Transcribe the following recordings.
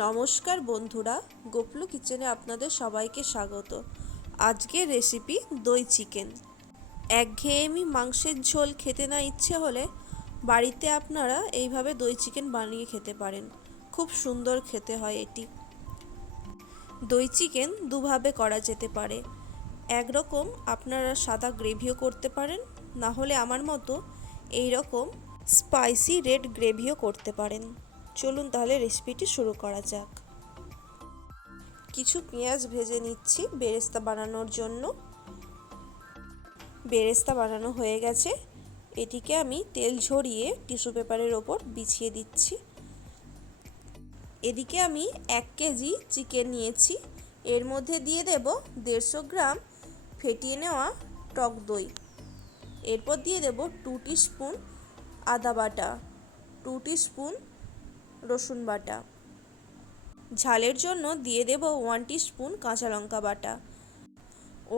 নমস্কার বন্ধুরা, গোপলু কিচেনে আপনাদের সবাইকে স্বাগত। আজকের রেসিপি দই চিকেন। একঘেয়েমি মাংসের ঝোল খেতে না ইচ্ছে হলে বাড়িতে আপনারা এইভাবে দই চিকেন বানিয়ে খেতে পারেন। খুব সুন্দর খেতে হয় এটি। দই চিকেন দুভাবে করা যেতে পারে। একরকম আপনারা সাদা গ্রেভিও করতে পারেন, না হলে আমার মতো এই রকম স্পাইসি রেড গ্রেভিও করতে পারেন। চলুন তাহলে রেসিপিটি শুরু করা যাক। কিছু পেঁয়াজ ভেজে নিচ্ছি বেরেস্তা বানানোর জন্য। বেরেস্তা বানানো হয়ে গেছে, এটিকে আমি তেল ঝরিয়ে টিস্যু পেপারের ওপর বিছিয়ে দিচ্ছি। এদিকে আমি 1 কেজি চিকেন নিয়েছি, এর মধ্যে দিয়ে দেব 150 গ্রাম ফেটিয়ে নেওয়া টক দই। এরপর দিয়ে দেব 2 টিস্পুন আদা বাটা, 2 টিস্পুন রসুন বাটা। ঝালের জন্য দিয়ে দেব 1 টিস্পুন কাঁচা লঙ্কা বাটা,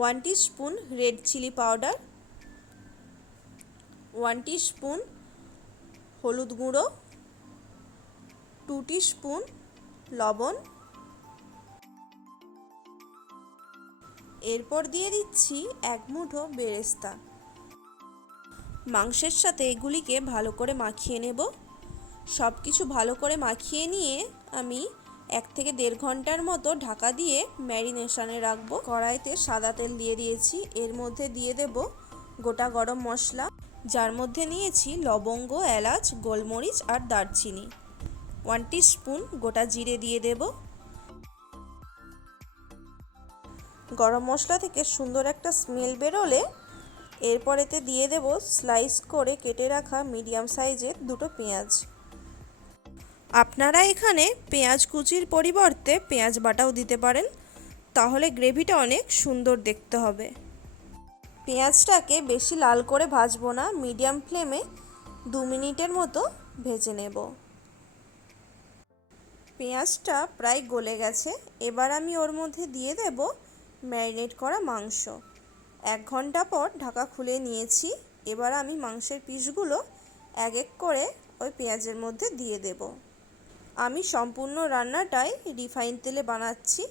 1 teaspoon red chilli powder, 1 teaspoon হলুদ গুঁড়ো, 2 টিস্পুন লবণ। এরপর দিয়ে দিচ্ছি 1 মুঠো বেরেস্তা। মাংসের সাথে এগুলিকে ভালো করে মাখিয়ে নেব। সব কিছু ভালো করে মাখিয়ে নিয়ে আমি 1 থেকে 1.5 ঘন্টার মতো ঢাকা দিয়ে ম্যারিনেশনে রাখবো। কড়াইতে সাদা তেল দিয়ে দিয়েছি, এর মধ্যে দিয়ে দেব গোটা গরম মশলা, যার মধ্যে নিয়েছি লবঙ্গ, এলাচ, গোলমরিচ আর দারচিনি। 1 টিস্পুন গোটা জিরে দিয়ে দেব। গরম মশলা থেকে সুন্দর একটা স্মেল বেরোলে এরপরেতে দিয়ে দেব স্লাইস করে কেটে রাখা মিডিয়াম সাইজের 2টো পেঁয়াজ। আপনারা এখানে পেঁয়াজ কুচির পরিবর্তে পেঁয়াজ বাটাও দিতে পারেন, তাহলে গ্রেভিটা অনেক সুন্দর দেখতে হবে। পেঁয়াজটাকে বেশি লাল করে ভাজবো না, মিডিয়াম ফ্লেমে 2 মিনিটের মতো ভেজে নেব। পেঁয়াজটা প্রায় গলে গেছে, এবার আমি ওর মধ্যে দিয়ে দেব ম্যারিনেট করা মাংস। 1 ঘন্টা পর ঢাকা খুলে নিয়েছি। এবার আমি মাংসের পিসগুলো এক এক করে ওই পেঁয়াজের মধ্যে দিয়ে দেব। আমি সম্পূর্ণ রান্নাটাই রিফাইন তেলে বানাচ্ছি,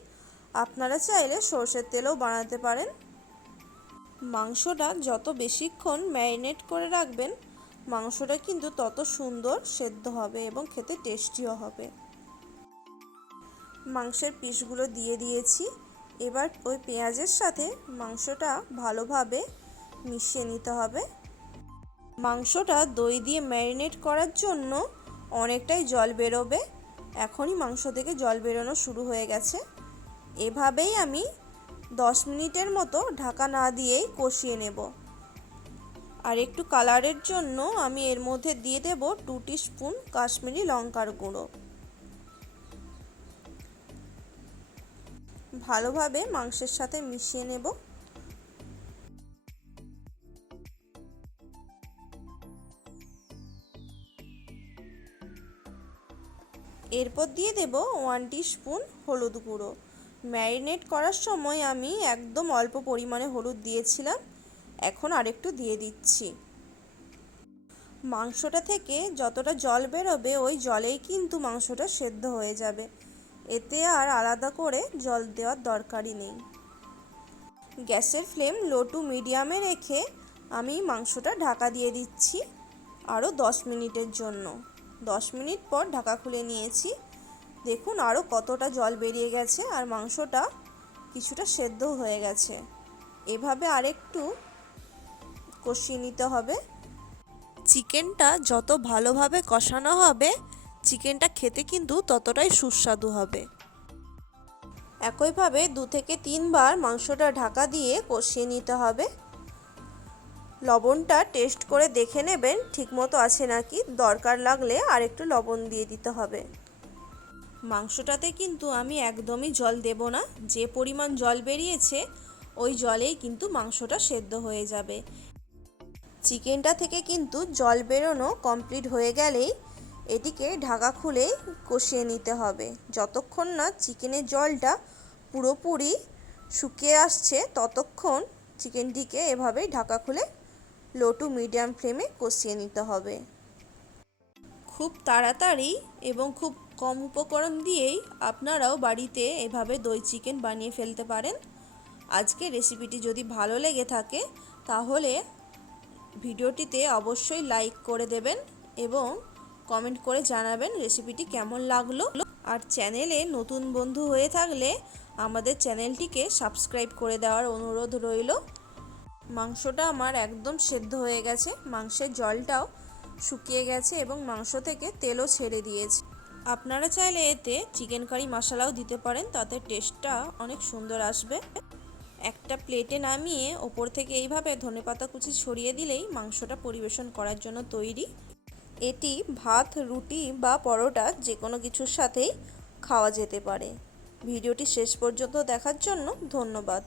আপনারা চাইলে সরষের তেলেও বানাতে পারেন। মাংসটা যত বেশিক্ষণ ম্যারিনেট করে রাখবেন, মাংসটা কিন্তু তত সুন্দর সেদ্ধ হবে এবং খেতে টেস্টিও হবে। মাংসের পিসগুলো দিয়ে দিয়েছি, এবার ওই পেঁয়াজের সাথে মাংসটা ভালোভাবে মিশিয়ে নিতে হবে। মাংসটা দই দিয়ে ম্যারিনেট করার জন্য অনেকটাই জল বেরোবে, এখনই মাংস থেকে জল বেরোনো শুরু হয়ে গেছে। এভাবেই আমি 10 মিনিটের মতো ঢাকা না দিয়েই কষিয়ে নেব। আর একটু কালারের জন্য আমি এর মধ্যে দিয়ে দেব 2 টিস্পুন কাশ্মীরি লঙ্কার গুঁড়ো। ভালোভাবে মাংসের সাথে মিশিয়ে নেব। এরপর দিয়ে দেব 1 টিস্পুন হলুদ গুঁড়ো। ম্যারিনেট করার সময় আমি একদম অল্প পরিমাণে হলুদ দিয়েছিলাম, এখন আরেকটু দিয়ে দিচ্ছি। মাংসটা থেকে যতটা জল বেরোবে ওই জলেই কিন্তু মাংসটা সেদ্ধ হয়ে যাবে, এতে আর আলাদা করে জল দেওয়ার দরকারই নেই। গ্যাসের ফ্লেম লো টু মিডিয়ামে রেখে আমি মাংসটা ঢাকা দিয়ে দিচ্ছি আরও 10 মিনিটের জন্য। 10 মিনিট পর ঢাকা খুলে নিয়েছি, দেখুন আরও কতটা জল বেরিয়ে গেছে আর মাংসটা কিছুটা সেদ্ধ হয়ে গেছে। এভাবে আরেকটু কষিয়ে নিতে হবে। চিকেনটা যত ভালোভাবে কষানো হবে, চিকেনটা খেতে কিন্তু ততটাই সুস্বাদু হবে। একইভাবে 2 থেকে 3 বার মাংসটা ঢাকা দিয়ে কষিয়ে নিতে হবে। লবণটা টেস্ট করে দেখে নেবেন ঠিকমতো আছে নাকি, দরকার লাগলে আরেকটু লবণ দিয়ে দিতে হবে। মাংসটাতে কিন্তু আমি একদমই জল দেব না, যে পরিমাণ জল বেরিয়েছে ওই জলেই কিন্তু মাংসটা সেদ্ধ হয়ে যাবে। চিকেনটা থেকে কিন্তু জল বেরোনো কমপ্লিট হয়ে গেলেই এটিকে ঢাকা খুলে কষিয়ে নিতে হবে। যতক্ষণ না চিকেনের জলটা পুরোপুরি শুকিয়ে আসছে ততক্ষণ চিকেনটিকে এভাবেই ঢাকা খুলে লো টু মিডিয়াম ফ্লেমে কষিয়ে নিতে হবে। খুব তাড়াতাড়ি এবং খুব কম উপকরণ দিয়েই আপনারাও বাড়িতে এভাবে দই চিকেন বানিয়ে ফেলতে পারেন। আজকে রেসিপিটি যদি ভালো লেগে থাকে তাহলে ভিডিওটিতে অবশ্যই লাইক করে দেবেন এবং কমেন্ট করে জানাবেন রেসিপিটি কেমন লাগলো। আর চ্যানেলে নতুন বন্ধু হয়ে থাকলে আমাদের চ্যানেলটিকে সাবস্ক্রাইব করে দেওয়ার অনুরোধ রইল। মাংসটা আমার একদম সেদ্ধ হয়ে গেছে, মাংসের জলটাও শুকিয়ে গেছে এবং মাংস থেকে তেলও ছেড়ে দিয়েছে। আপনারা চাইলে এতে চিকেন কারি মশলাও দিতে পারেন, তাতে টেস্টটা অনেক সুন্দর আসবে। একটা প্লেটে নামিয়ে ওপর থেকে এইভাবে ধনেপাতা কুচি ছড়িয়ে দিলেই মাংসটা পরিবেশন করার জন্য তৈরি। এটি ভাত, রুটি বা পরোটা যে কোনো কিছুর সাথেই খাওয়া যেতে পারে। ভিডিওটি শেষ পর্যন্ত দেখার জন্য ধন্যবাদ।